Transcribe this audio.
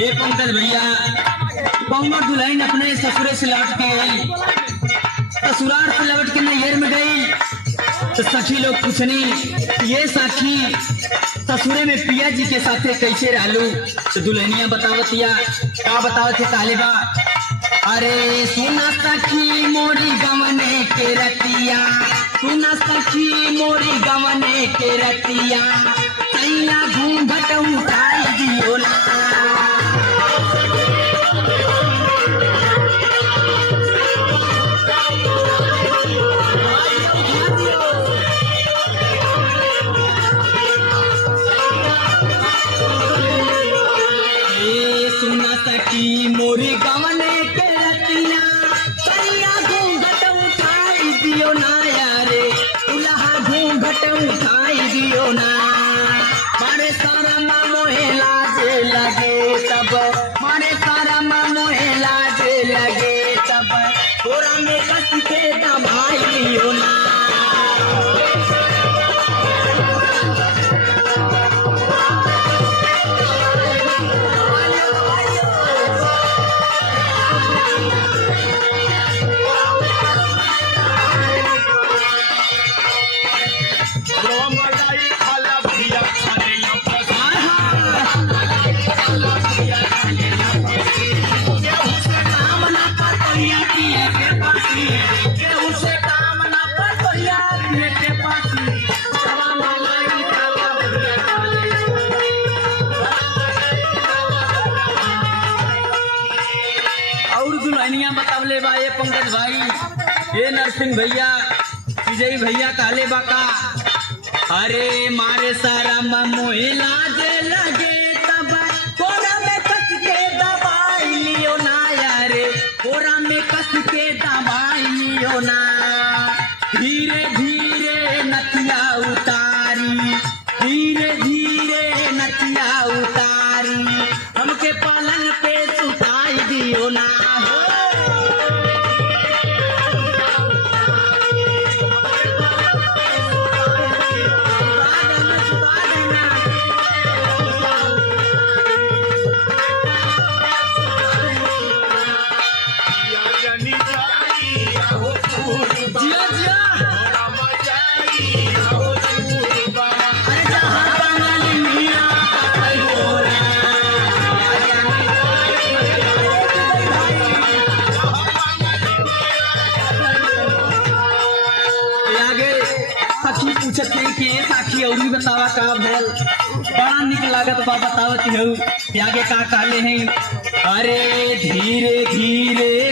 ये पंकज भैया कौनो दुल्हन अपने ससुरे से लौट के आई, ससुराल से लौट के नैहर में गई तो सखी लोग पूछनी ये सखी ससुरे में पिया जी के साथे कैसे रहलू। तो दुल्हनिया बतावतिया का बतावत काले बा, अरे सुना सखी मोरी गवने के रतिया, सुना सखी मोरी गवने के रतिया, तैया घूंघट उठाई दियो ना। सुना सखी मोरी गवने के रतिया, तैया घूंघट उठाई दियो ना यारे, दुल्हा घूंघट उठाई दियो ना। मारे सारा मोहे लाज लगे तब, मारे सारा मोहे लाज लगे तब, थोड़ा में कस के दबाई दियो ना। और दुल्हनिया बतावले बा ये पंकज भाई, ये नरसिंह भैया, विजय भैया काले बा का, अरे मारे सारा मोहे लाज लगे तब, कोरा में कस के दबाई लियो ना यारे, कोरा में कस के दबाई लियो ना। धीरे धीरे नथिया उतारी, धीरे धीरे नथिया उतारी, हमके पलंग पे सुताई दियो ना। जिया जिया अरे जहाँ बंगाली मिया आगे सखी पूछत नहीं कि सखी और बतावा का भेल, बड़ा निक लागत बा बतावत हूँ। आगे का कहले हैं, अरे धीरे धीरे